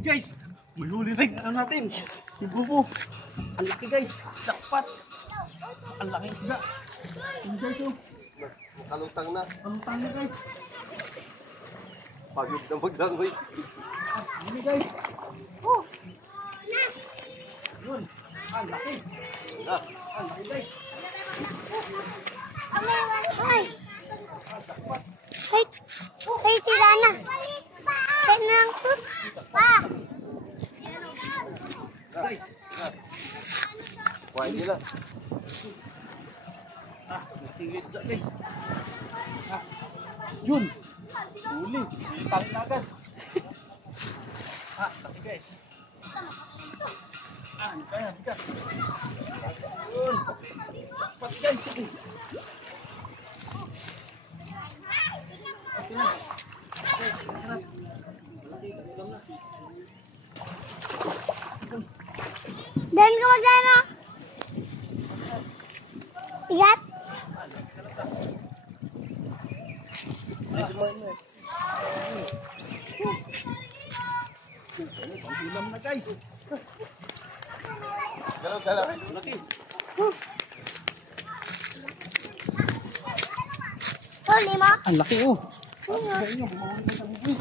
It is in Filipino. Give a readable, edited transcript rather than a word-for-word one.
Guys, may huli rin na natin. Yung bubo. Ang laki guys. Jackpot. Ang laki isda. Yung guys oh. Kalutang na. Kalutang na guys. Pagod na maglangoy. Ano guys? Oh. Yun. Ang laki. Ang laki guys. Ay. Hey, Tirana. Kaya na lang ito. Pa. Guys. Kuhain nila. Laking isda guys. Yun. Huli. Itang na agad. Laki guys. Kaya, bigat. Yun. Pas guys. Okay na. Guys, sarap. Dan ka magdano? Igat? Ulam na guys. Galaw. Laki. Oh, 5. Ang laki oh. Ano? Sa inyo, bumawin ka sa bubwi.